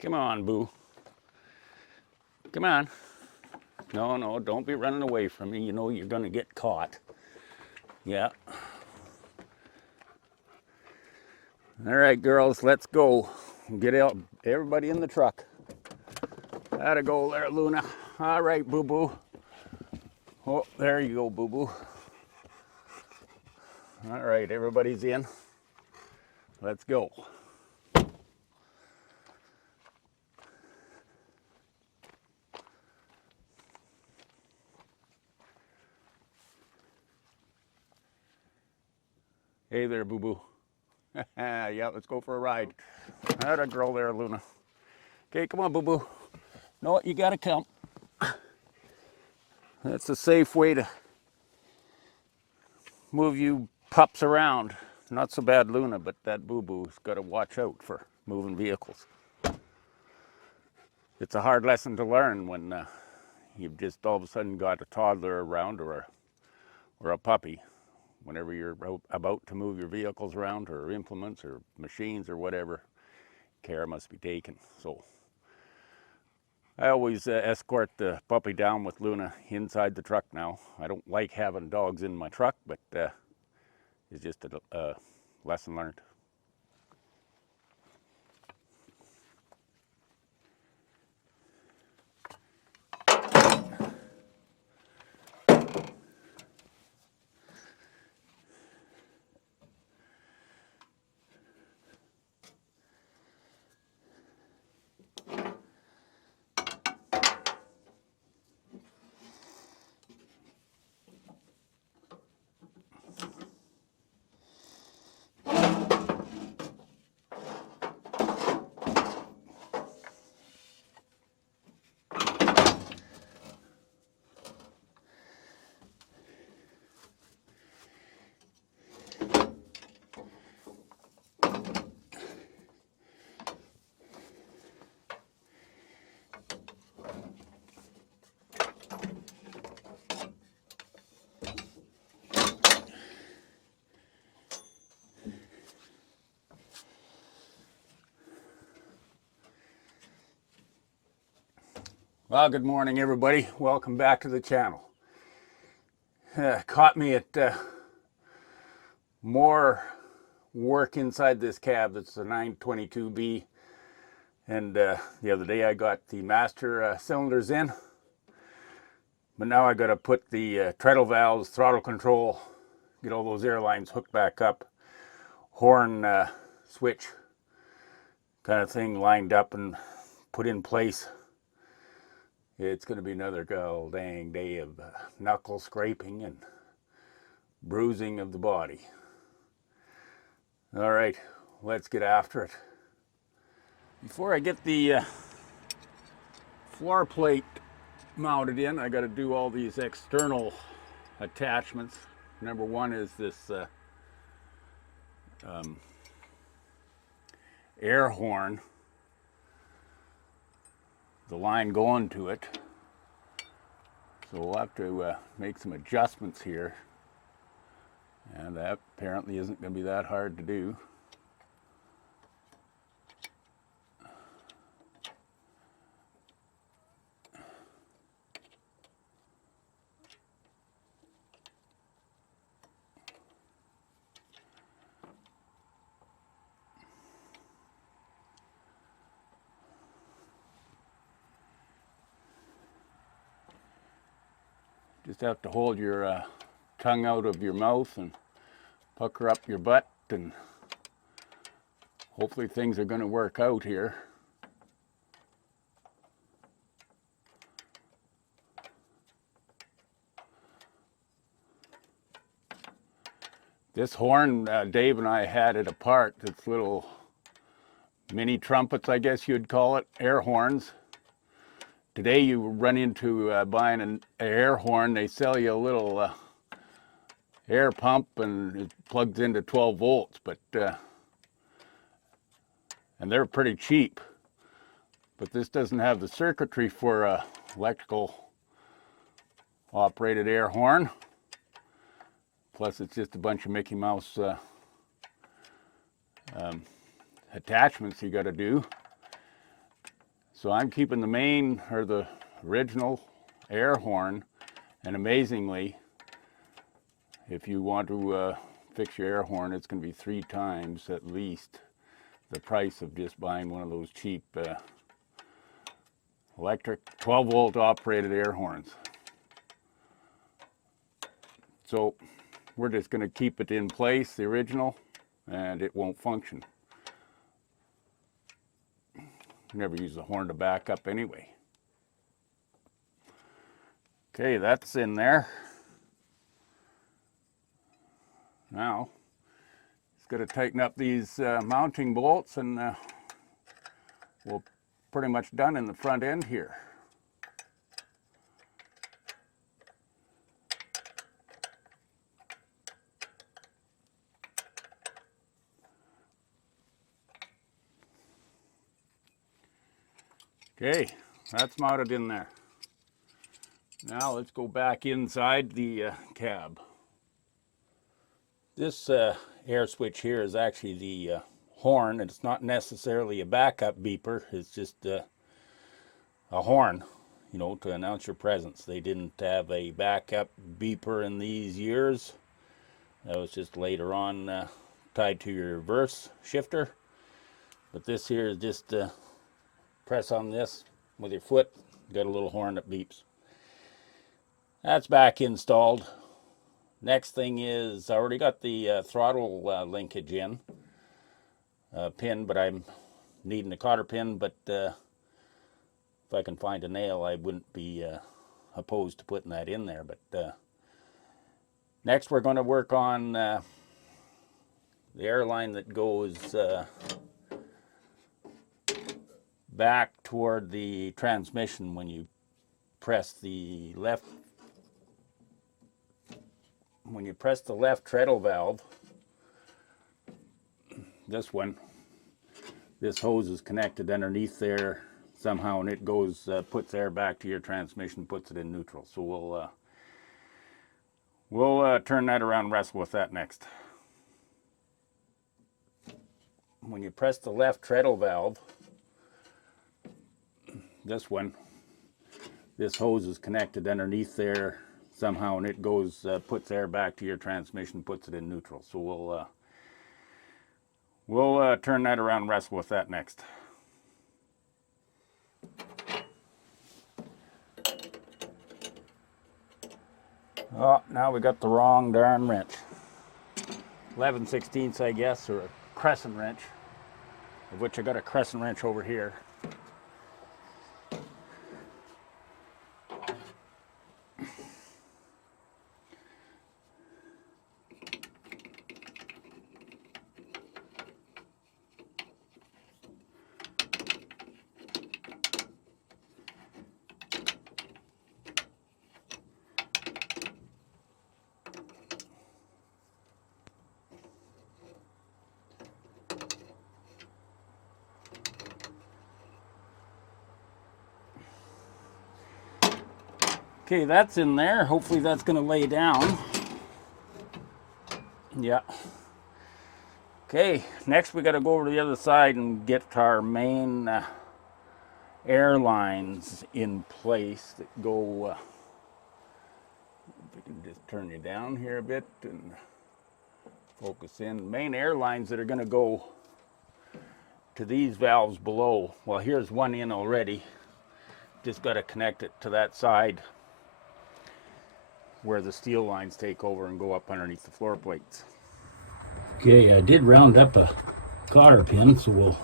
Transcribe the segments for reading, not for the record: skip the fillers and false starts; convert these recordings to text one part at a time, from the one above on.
Come on, Boo. Come on. No, no, don't be running away from me. You know you're going to get caught. Yeah. All right, girls, let's go. Get out, everybody in the truck. Gotta go there, Luna. All right, Boo-Boo. Oh, there you go, Boo-Boo. All right, everybody's in. Let's go. Hey there, Boo-Boo. Yeah, let's go for a ride. That a girl there, Luna. Okay, come on, Boo-Boo. No, you gotta come. That's a safe way to move you pups around. Not so bad, Luna, but that Boo-Boo's got to watch out for moving vehicles. It's a hard lesson to learn when you've just all of a sudden got a toddler around or a puppy. Whenever you're about to move your vehicles around or implements or machines or whatever, care must be taken. So I always escort the puppy down with Luna inside the truck now. I don't like having dogs in my truck, but it's just a lesson learned. Well, good morning, everybody. Welcome back to the channel. Caught me at more work inside this cab. It's a 922B. And the other day I got the master cylinders in. But now I got to put the treadle valves, throttle control, get all those air lines hooked back up, horn switch kind of thing lined up and put in place. It's going to be another god dang day of knuckle scraping and bruising of the body. All right, let's get after it. Before I get the floor plate mounted in, I got to do all these external attachments. Number one is this air horn, the line going to it. So we'll have to make some adjustments here, and that apparently isn't going to be that hard to do. Just have to hold your tongue out of your mouth and pucker up your butt, and hopefully things are going to work out here. This horn, Dave and I had it apart. It's little mini trumpets, I guess you'd call it, air horns. Today you run into buying an air horn, they sell you a little air pump and it plugs into 12 volts, but and they're pretty cheap. But this doesn't have the circuitry for electrical operated air horn. Plus it's just a bunch of Mickey Mouse attachments you got to do. So I'm keeping the main, or the original air horn, and amazingly, if you want to fix your air horn, it's going to be 3 times at least the price of just buying one of those cheap electric 12-volt operated air horns. So we're just going to keep it in place, the original, and it won't function. Never use the horn to back up anyway. Okay, that's in there. Now, it's going to tighten up these mounting bolts, and we're pretty much done in the front end here. Okay, that's mounted in there. Now let's go back inside the cab. This air switch here is actually the horn. It's not necessarily a backup beeper. It's just a horn, you know, to announce your presence. They didn't have a backup beeper in these years. That was just later on tied to your reverse shifter. But this here is just press on this with your foot, got a little horn that beeps. That's back installed. Next thing is, I already got the throttle linkage in pin, but I'm needing a cotter pin, but if I can find a nail, I wouldn't be opposed to putting that in there. But next we're going to work on the airline that goes back toward the transmission when you press the left treadle valve. This one, this hose is connected underneath there somehow, and it goes puts air back to your transmission, puts it in neutral. So we'll turn that around and wrestle with that next. When you press the left treadle valve, this one, this hose is connected underneath there somehow, and it goes puts air back to your transmission, puts it in neutral. So we'll turn that around and wrestle with that next. Oh, now we got the wrong darn wrench. 11/16, I guess, or a crescent wrench, of which I got a crescent wrench over here. Okay, that's in there. Hopefully that's going to lay down. Yeah. Okay, next we got to go over to the other side and get our main air lines in place that go, if we can just turn you down here a bit and focus in. Main air lines that are going to go to these valves below. Well, here's one in already. Just got to connect it to that side where the steel lines take over and go up underneath the floor plates. Okay, I did round up a cotter pin, so we'll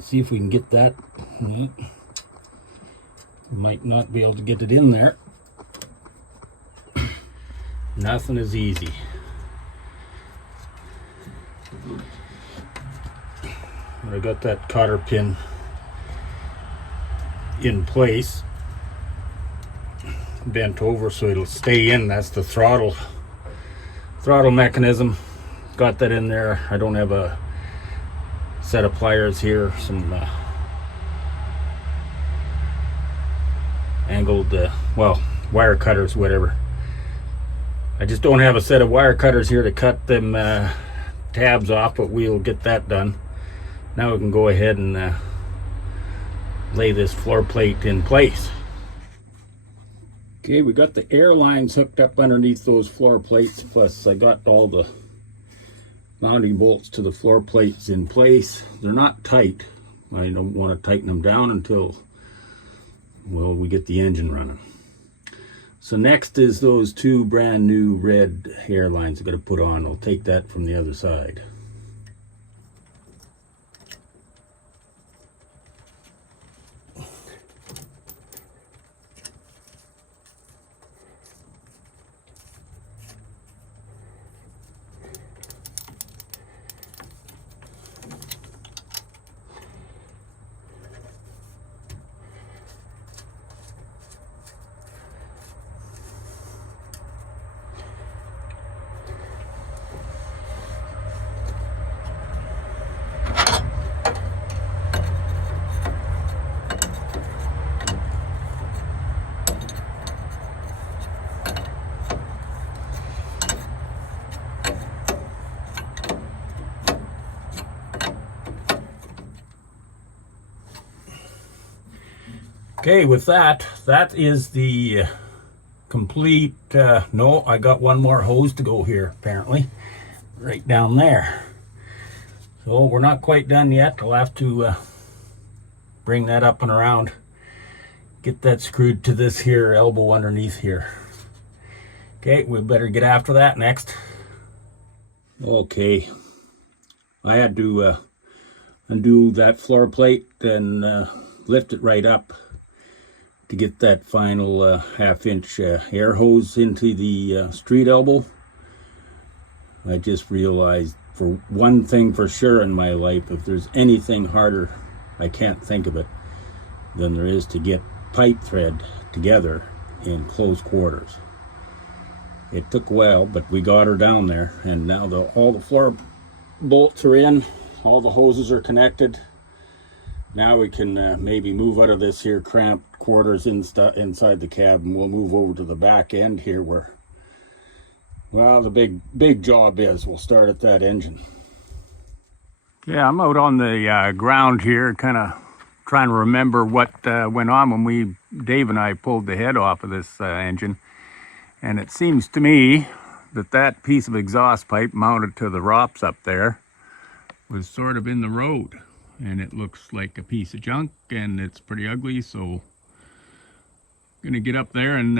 see if we can get that. Might not be able to get it in there. Nothing is easy. But I got that cotter pin in place, bent over so it'll stay in. That's the throttle mechanism. Got that in there. I don't have a set of pliers here, some angled well, wire cutters, whatever. I just don't have a set of wire cutters here to cut them tabs off, but we'll get that done. Now we can go ahead and lay this floor plate in place. Okay, we got the air lines hooked up underneath those floor plates, plus I got all the mounting bolts to the floor plates in place. They're not tight. I don't want to tighten them down until, well, we get the engine running. So next is those two brand new red air lines I got to put on. I'll take that from the other side. Okay, with that is the complete, no, I got one more hose to go here, apparently, right down there. So we're not quite done yet. I'll have to bring that up and around, get that screwed to this here elbow underneath here. Okay, we better get after that next. Okay, I had to undo that floor plate and lift it right up to get that final 1/2 inch air hose into the street elbow. I just realized, for one thing for sure in my life, if there's anything harder, I can't think of it, than there is to get pipe thread together in close quarters. It took a while, but we got her down there, and now all the floor bolts are in, all the hoses are connected. Now we can maybe move out of this here cramped quarters inside the cab, and we'll move over to the back end here where, well, the big job is. We'll start at that engine. Yeah, I'm out on the ground here, kind of trying to remember what went on when Dave and I pulled the head off of this engine. And it seems to me that piece of exhaust pipe mounted to the ROPS up there was sort of in the road. And it looks like a piece of junk, and it's pretty ugly, so I'm gonna get up there and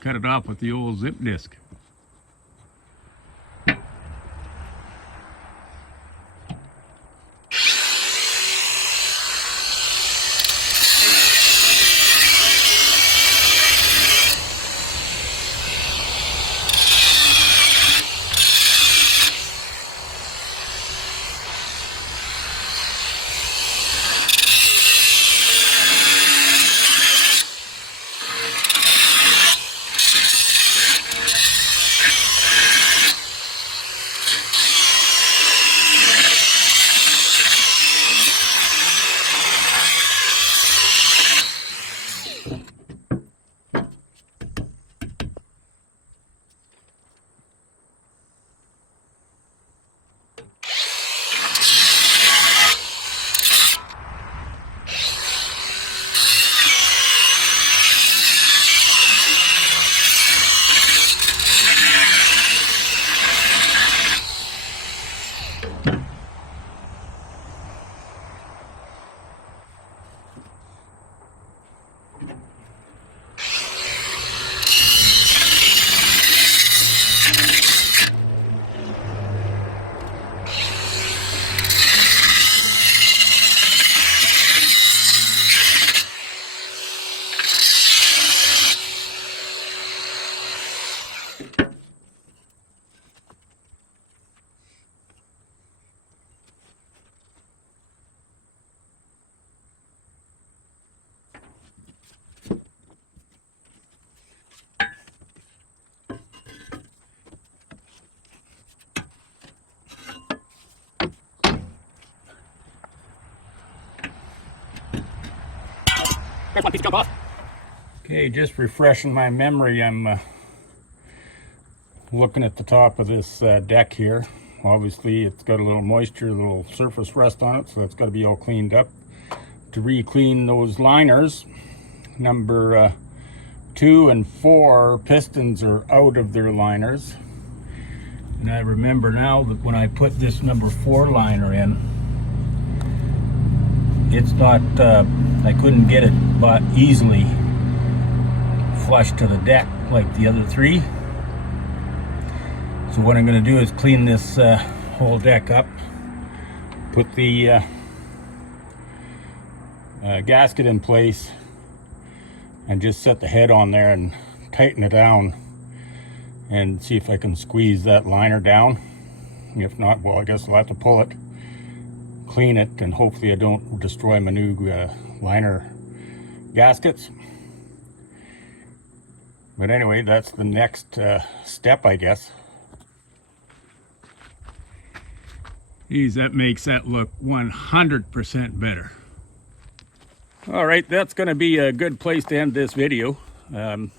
cut it off with the old zip disc. There's one piece of jump off. Okay, just refreshing my memory. I'm looking at the top of this deck here. Obviously it's got a little moisture, a little surface rust on it, so that's got to be all cleaned up. To re-clean those liners, number 2 and 4 pistons are out of their liners. And I remember now that when I put this number 4 liner in, it's not, I couldn't get it but easily flush to the deck like the other 3. So what I'm going to do is clean this whole deck up, put the gasket in place, and just set the head on there and tighten it down and see if I can squeeze that liner down. If not, well, I guess I'll have to pull it, clean it, and hopefully I don't destroy my new liner gaskets. But anyway, that's the next step, I guess. Geez, that makes that look 100% better. All right, that's going to be a good place to end this video. Done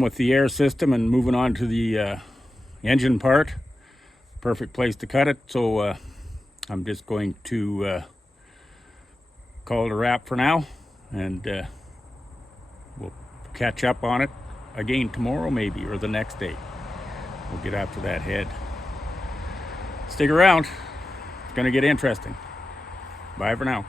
with the air system and moving on to the engine part. Perfect place to cut it. So I'm just going to call it a wrap for now, and we'll catch up on it again tomorrow maybe, or the next day. We'll get after that head. Stick around. It's going to get interesting. Bye for now.